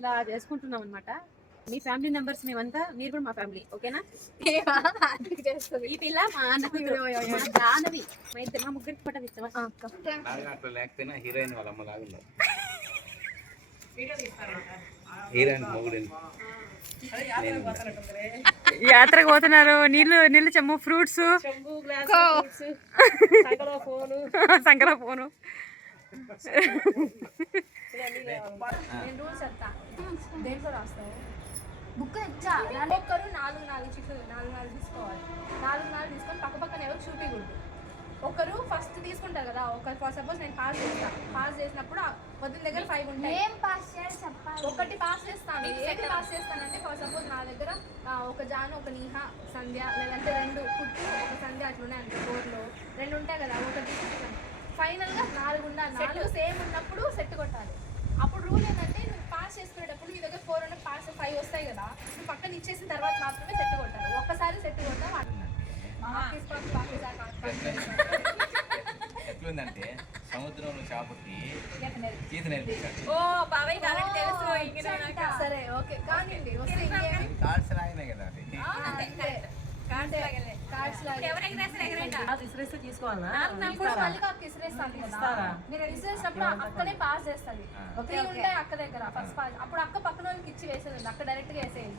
ఇలా చేసుకుంటున్నాం అనమాట. మీ ఫ్యామిలీ మెంబర్స్ మేమంతా, మీరు కూడా మా ఫ్యామిలీ, ఓకేనా? ఈ పిల్ల మా అన్న దానవి, మా ముగ్గురికి ఫోటో ఇస్తావా? లేకపోయినా హీరోయిన్ వాళ్ళ అమ్మ లాగా హీరోయిన్ మొగుడు యాత్రకు పోతున్నారు. నీళ్ళు చెమ్ము, ఫ్రూట్స్, సంకల ఫోను. దేంట్లో రాస్తావు? బుక్ ఇచ్చా ఒక్కరు 4 చిక్కులు 4 తీసుకోవాలి. 4 తీసుకొని పక్క పక్కన ఎవరు చూపించకూడదు. ఒకరు ఫస్ట్ తీసుకుంటారు కదా, ఒకరు సపోజ్ నేను పాస్ చేసినప్పుడు వదిన దగ్గర 5 ఉంటాయి. ఒకటి పాస్ చేస్తాను. ఏది పాస్ చేస్తానంటే ఫర్ సపోజ్ నా దగ్గర ఒక జాను, ఒక నీహ, సంధ్య, లేదంటే 2 కుట్టు, ఒక సంధ్య అట్లున్నాయి అంటే 4లో 2 ఉంటాయి కదా, ఒకటి తీసుకుంటాను. ఫైనల్గా 4 ఉండాలి. 4 సేమ్ ఉన్నప్పుడు సెట్ కొట్టాలి. అప్పుడు రూల్ ఏంటంటే నువ్వు పాస్ చేసుకునేటప్పుడు మీ దగ్గర 4 ఉంటే పాస్ 5 వస్తాయి కదా, నువ్వు పక్కన ఇచ్చేసిన తర్వాత మాత్రమే సెట్ కొట్టాలి. ఒక్కసారి సెట్ కొట్టాలి. ఎట్లుందంటే సముద్రంలో చేపకి ఈత నేర్పించాడు. సరే ఓకే కానీ కార్డ్స్ రాయినాయి కదా, మీరు విసిరేసినప్పుడు అక్కడే పాస్ చేస్తుంది. ఉంటాయి అక్క దగ్గర ఫస్ట్ పాస్. అప్పుడు అక్క పక్కన వాళ్ళకి ఇచ్చి వేసేది, అక్క డైరెక్ట్ గా వేసేది.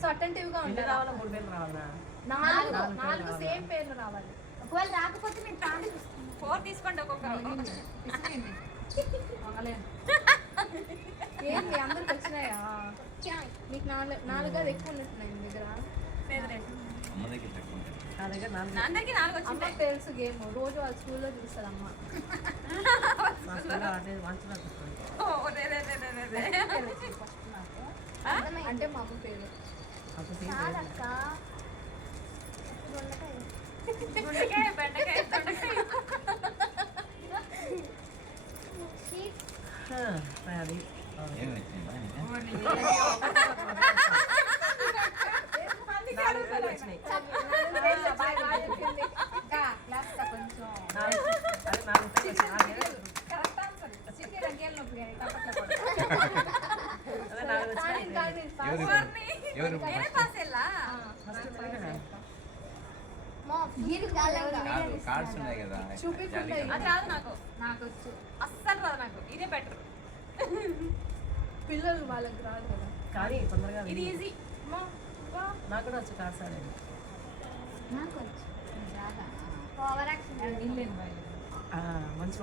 సో అటెంటివ్ గా ఉంటుంది. 4 సేమ్ పేర్లు రావాలి. ఒకవేళ రాకపోతే మీరు 4 తీసుకోండి. ఒక్కొక్కరు ఏంటి అందరికి వచ్చినాయా? మీకు 4 అది ఎక్కువ ఉన్నట్టున్నాయి మీ దగ్గర. అమ్మకి తెలుసు గేమ్, రోజు వాళ్ళ స్కూల్లో చూస్తారు అమ్మ. అంటే మా అమ్మ పేరు కార్డ్స్ ఉన్నాయి కదా, చూపించండి. అది రాదు నాకు అస్సలు రాదు. నాకు ఇదే బెటర్. పిల్లలు వాళ్ళకి రాదు కదా, కానీ తొందరగా ఇది ఈజీ. నాకు కూడా వచ్చు కార్డ్స్ ఆడేది. మంచి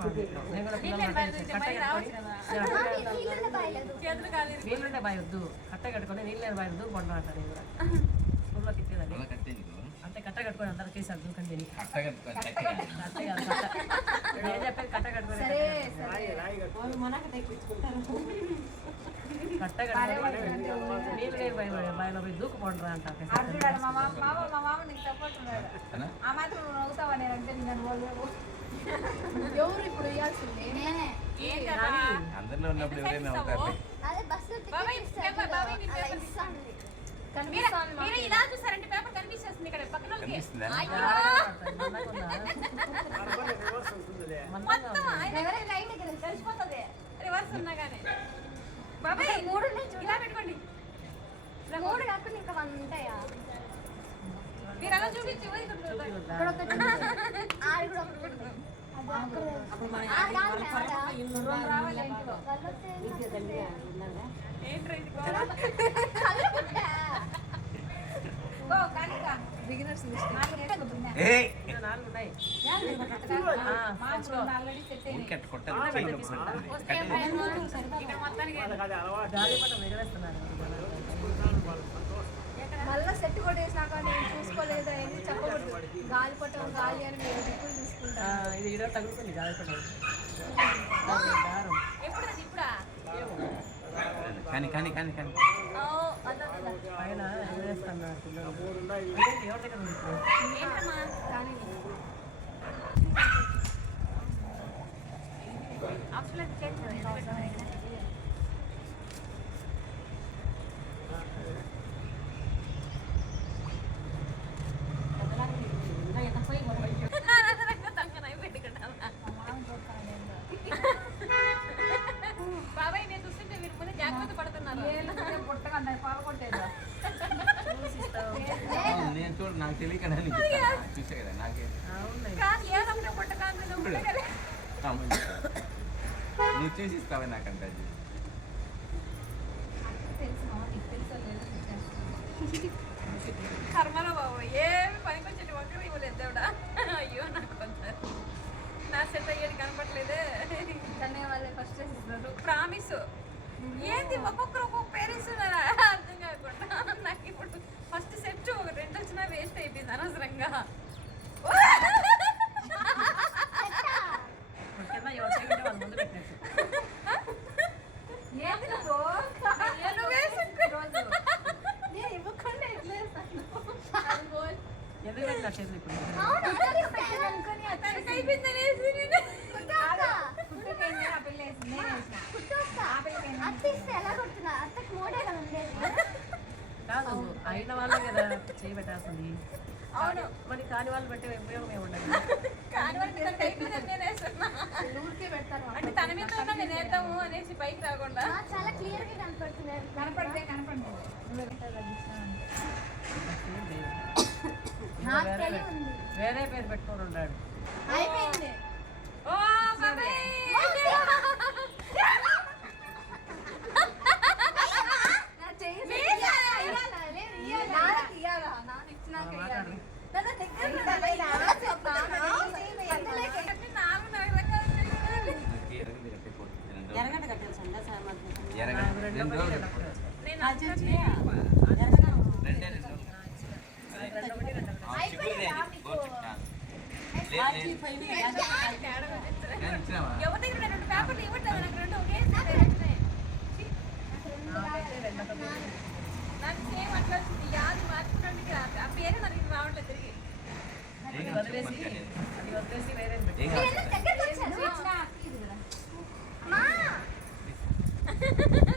నీళ్ళుండే బాయ్ వద్దు, కట్ట కట్టుకొని నీళ్ళు బాయ్ వద్దు కొండ అంట. నేను కూడా స్కూల్లో తిట్టేదాన్ని. అంటే కట్ట కట్టుకొని అందరూ కేసారు దూకండి. నేను చెప్పేది కట్ట కట్టుకొని కట్ట కట్టుకొని నీళ్ళు లేని బాయిలో పోయి దూకుపోండ్రా అంట. ఎవరు ఇప్పుడు ఇవ్వాల్సిందే? అందరిలో ఉన్నప్పుడు ఎవరైనా అవుతారు. ఇలా చూసారంటే పేపర్ కనిపిస్తుంది ఇక్కడ పక్కన. తెలిసిపోతుంది రివర్స్ ఉన్నా కానీ. బాబాయ్ 3 ఇలా పెట్టుకోండి. 3 కాకుండా ఇంకా 1 ఉంటాయా? మీరు అలా చూపించు. మళ్ళీ సెట్ కొట్టేసినాక నేను చూసుకోలేదు అని చెప్పకూడదు. గాలిపటం గాలి అని మీరు ఎప్పుడు చూసుకుంటారు. ఇది ఈరోజు తగ్గుతుంది గాలిపటం. కానీ కానీ కానీ కానీ పైన ఎగరేస్తున్నారు పిల్లలు. ఎవరి దగ్గర ఉంది బాబాయ్ నేను చూస్తుంటే మీరు ముందు జాగ్రత్త పడుతున్నారు. నాకు తెలియకనే చూసే కదా నాకే కానీ ఏదొకటి పుట్టకాంతి నువ్వు పుట్టగలే. నువ్వు చూసి ఇస్తావే నాకంటే అది కర్మలో బాబు ఏమి పనికి వచ్చేటి ఒక్కరు ఇవ్వలేదు దేవుడా. అయ్యో నాకు కొంటారు నా సెట్ అయ్యేది కనపట్లేదే. ఫస్ట్ ఇస్తారు ప్రామిస్ ఏంది ఒక్కొక్కరు ఒక్కొక్క పేరు ఇస్తున్నారా అర్థం కాకుండా. నాకు ఇప్పుడు ఫస్ట్ సెట్ ఒక 2 వచ్చినా వేస్ట్ అయిపోయింది అనవసరంగా. ఏంది నువ్వు? నువ్వు వేసుకుంటే నేను ఇవ్వకుండా ఎట్లా వేస్తాను? తనకి అయిపోయిందని వేసి నేను పుట్టుకైంది ఆ పిల్ల వేసింది, నేను వేసిన. కాదు అయిన వాళ్ళే కదా చేయబెట్టాల్సింది. అవును మరి కాని వాళ్ళు పెట్టే ఉపయోగం ఏముండదు. కానీ వాళ్ళకి తనకి అయిపోయిందని నేను వేస్తున్నా. ఊరికే పెడతారు అంటే తన మీద ఉన్నా నేను వేద్దాము అనేసి పైకి రాకుండా చాలా క్లియర్ గా కనపడుతుంది. కనపడితే కనపడి నాకు తెలివి ఉంది. వేరే పేరు పెట్టుకొని ఉన్నాడు. అయిపోయింది. ఓ బాబాయ్ నా చెయ్యి మీరే. ఇయ్యాలా? లేదు, ఇయ్యాలా? నాన్నకి ఇయ్యాలా? నాన్న ఇచ్చినాక ఇయ్యాలి. నాన్న దగ్గర ఉండాలి. ఎరగంట కట్టేసండి సార్ మాకు. ఎరగంట 2 రోజులు ఇచ్చినావా ఎవరి దగ్గర 2 పేపర్లు ఇవ్వట్లేదు నాకు 2 ఒకే నాకు సేమ్ అట్లా వచ్చింది. యాది మార్చుకోవడానికి ఆ పేరు నాకు రావట్లేదు తిరిగి. అది వదిలేసి వేరే పెట్టి. ఏం మీరు కావాలి ఎందుకు దగ్గరికి వచ్చారు? మా,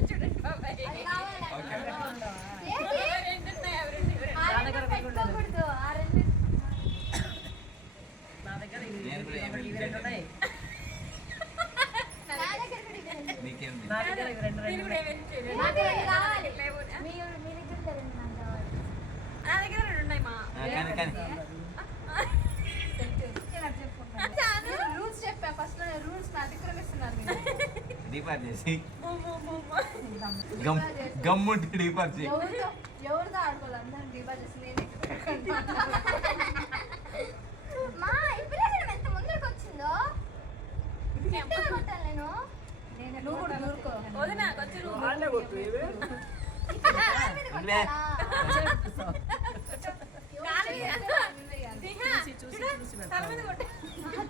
చూడండి బాబాయ్ అది కావాలా? ఓకే ఏంటి? 2 ఉన్నాయి అవి 2 ఆ రెండు పెట్టుకోకూడదు. ఆ రెండు నా దగ్గర ఇది నేను కూడా ఏం ఇవి 2 ఉన్నాయి. నా దగ్గర కూడా ఇదే ఉంది. నీకేంది నా దగ్గర ఇవి 2 నేను కూడా ఏమేమి చేయలేదు. నాకు ఇది కావాలి. లేవు. మీ దగ్గర తెలియదు నాకు కావాలి. నా దగ్గర 2 ఉన్నాయి మా కానీ రూల్స్ చెప్పా ఫస్ట్ రూల్స్ అతిక్రమిస్తున్నారు మీరు. డీపార్ చేసి గమ్ గమ్ముంటి డీపార్ చేయి ఎవరితో ఆడుకోవాలి అందరం డీబా చేసి నేనే మా, ఈ పిల్ల ఎంత ముందరకు వచ్చిందో. గట్టిగా కొట్టాలి నేను. నువ్వు కూడా నూరుకో. వదిన కొంచెం ఈ పిల్ల నా మీద కొట్టాలా? కాలు చూసి తల మీద కొట్టు.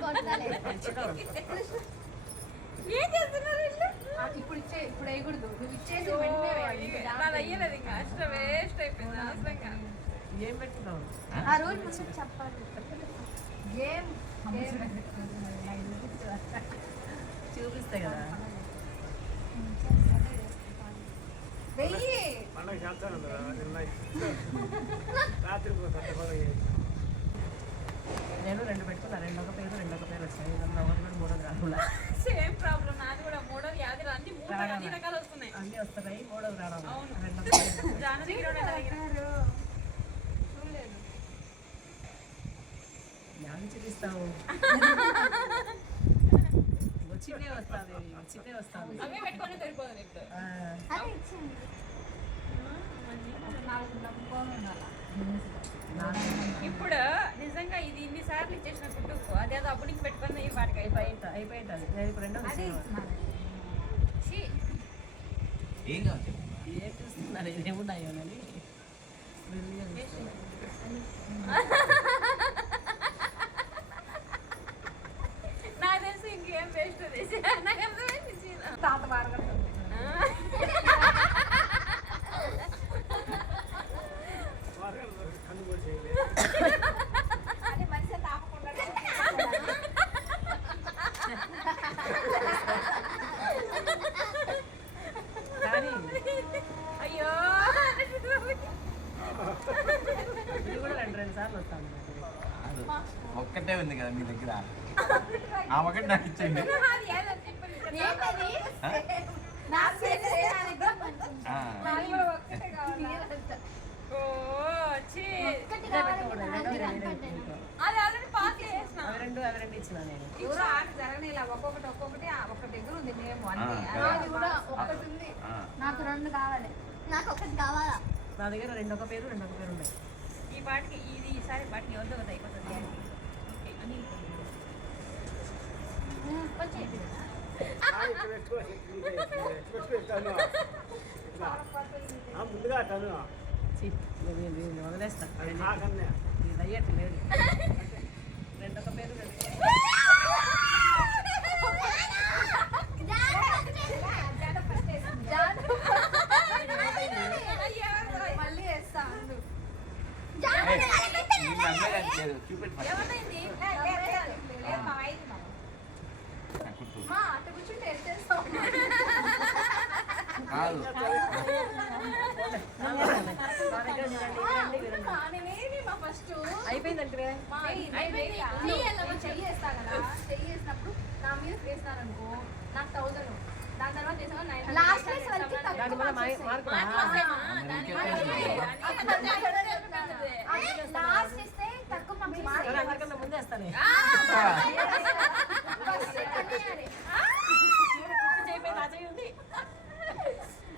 కొట్టాలి. ఏం చేస్తున్నారు వీళ్ళు? ఇప్పుడు వేయకూడదు నువ్వు ఇచ్చేసి వెంటనే వేయాలి. నాది అయ్యలేదు ఇంకా అసలు వేస్ట్ అయిపోయింది అనవసరంగా. ఏం పెట్టుకున్నావు? ఆ రూల్ ముందు చెప్పాలి. గేమ్ చూపిస్తే కదా. వెయ్యి నేను 2 పెట్టుకున్నా. 2 ఒక పేరు 2 ఒక పేరు వచ్చాయి. ఇదన్నా ఒకటి కూడా 3 రాకుండా సేమ్ ప్రాబ్లం నాది కూడా. 3వ యాది అన్ని 3 అన్ని రకాలు వస్తున్నాయి. అన్నీ వస్తున్నాయి. 3 రావడం. అవును. 2 ఒక పేరు. జానవి దగ్గర చూడలేదు. యాది చూపిస్తావు? వచ్చిందే వస్తుంది. అవే పెట్టుకొని సరిపోదు ఇప్పుడు. అదే ఇచ్చింది. ఇప్పుడు నిజంగా ఇది ఇన్నిసార్లు ఇచ్చేసిన ఫుడ్కు అదేదో అప్పుడు నీకు పెట్టుకుని వాటికి అయిపోయింది. నేను ఇప్పుడు 2 అదే ఇస్తున్నాను. ఛీ, ఏం కావాలి చెప్పు. ఏం చూస్తున్నారు? ఏమున్నాయో అని నాకు తెలిసి ఇంకేం వేస్ట్ నాకు అర్థమైంది చీన. తాత వాడగలుగుతుంది. అదే మంచిగా తాపకుండా కానీ అయ్యో ఇది కూడా 2 సార్లు వస్తాను. కాదు. ఒక్కటే ఉంది కదా మీ దగ్గర ఆ ఒకటి నాకు ఇచ్చేయండి అది ఏదో చెప్పండి. ఏంటది? ఆ? నాకు తెలిసి దానికి ఆ. నాలుగు ఒక్కటే కావాలి. ఓ ఛీ ఒక్కటి అది ఆల్రెడీ పాస్ చేసిన అవి రెండు ఇచ్చిన నేను. ఎవరో ఆట జరగనిలా ఒక్కొక్కటి ఒక దగ్గర ఉంది మేము అన్ని అది కూడా ఒక్కటి ఉంది. నాకు 2 కావాలి. నాకు ఒకటి కావాలా? నా దగ్గర రెండొక పేరు ఉన్నాయి. ఈ పాటికి ఇది ఈసారి పాటికి ఎవరిదో ఒకటి అయిపోతుంది ఓకే అని కొంచెం ముందుగా తను ఛీ, నేను వదిలేస్తా. ఇది అయ్యట్లేదు. రెండొక పేరు మళ్ళీ వేస్తా ఉండు. ఎవరైంది మా అట్ట కూర్చుంటే ఎట్టేస్తాం. కాదు నేనేమి మా ఫస్ట్ అయిపోయిందంటే చెయ్యి వేస్తా కదా, చెయ్యి వేసినప్పుడు నా మీద వేసినారనుకో నాకు 1000. దాని తర్వాత చేసావా 900. లాస్ట్ దాని వల్ల మార్కులా? లాస్ట్ ఇస్తే తక్కువ పంపిస్తారు. అందరికన్నా ముందే వేస్తానే.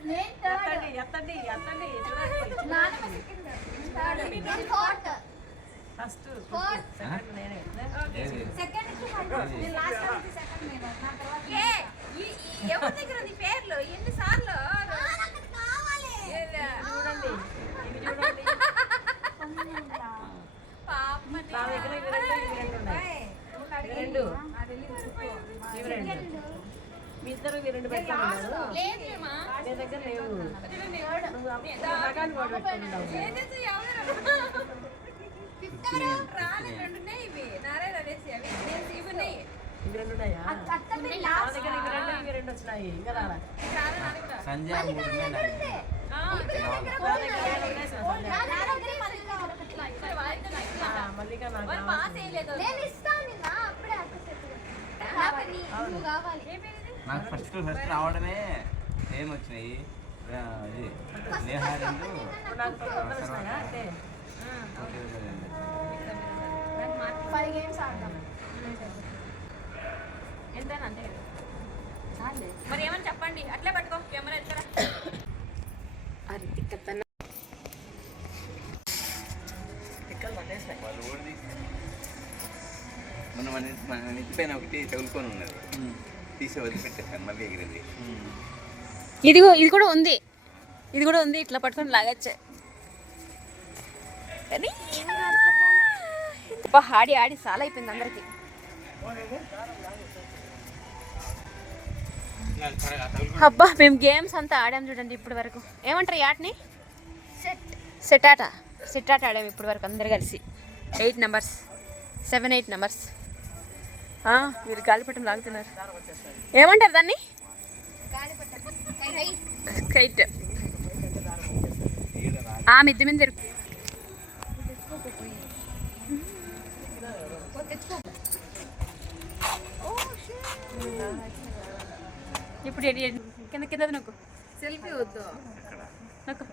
నేను థర్డ్. ఎత్తండి చూడండి. నాన్న సెకండ్. నేను ఫోర్త్. First fourth. సెకండ్ నేనే. సెకండ్ కి నేను లాస్ట్ నుంచి సెకండ్ నేను. నా తర్వాత ఎవరి దగ్గర ఉంది పేర్లు ఎన్నిసార్లు నాకు కావాలి. చూడండి ఇవి చూడండి. నా దగ్గర ఇవి రెండు ఉన్నాయి. ఇవి రెండు. మీ ఇద్దరు ఇవి రెండు పెట్టుకున్నారు. మీ దగ్గర లేవు. నువ్వు రకాలు కూడా పెట్టుకున్నావు. ఇవి రెండు ఉన్నాయా? నా దగ్గర ఇవి రెండు వచ్చినాయి. ఇంకా రాలా? సంజయ్ 3 ఉన్నాయి నా దగ్గర. నా దగ్గర నేను వదిలేసిన సంధ్య. నా దగ్గర మల్లిక ఒకటి. మల్లిక నాకు నేను ఇస్తాను నిన్న అప్పుడే నాకు నువ్వు కావాలి. నాకు ఫస్ట్ రావడమే ఏం వచ్చినాయి ఇది నేహా 2 నాకు 9 వచ్చినాయా? అంటే 5 గేమ్స్ ఆడదాం. ఎంతైనా అంతే కదా మరి ఏమని చెప్పండి అట్లే పట్టుకో కెమెరా ఎత్తరా ఇక్కడ పట్టేసినాయి. మన నెత్తిపైన ఒకటి తగులుకొని ఉన్నది తీసి వదిలిపెట్టేసాను మళ్ళీ ఎగిరింది. ఇదిగో ఇది కూడా ఉంది ఇట్లా పట్టుకొని లాగచ్చే ఆడి చాలా అయిపోయింది అందరికి అబ్బా మేము గేమ్స్ అంతా ఆడాం చూడండి ఇప్పటి వరకు ఏమంటారు ఈ ఆటని సెట్ ఆట ఆడాము ఇప్పటి వరకు అందరు కలిసి 8 నెంబర్స్ 7-8 నెంబర్స్ మీరు గాలిపటం లాగుతున్నారు ఏమంటారు దాన్ని కైట్ మిద్ది మీద తిరుగు ఇప్పుడు కింద నొక్కు సెల్ఫీ వద్దు. నొక్కు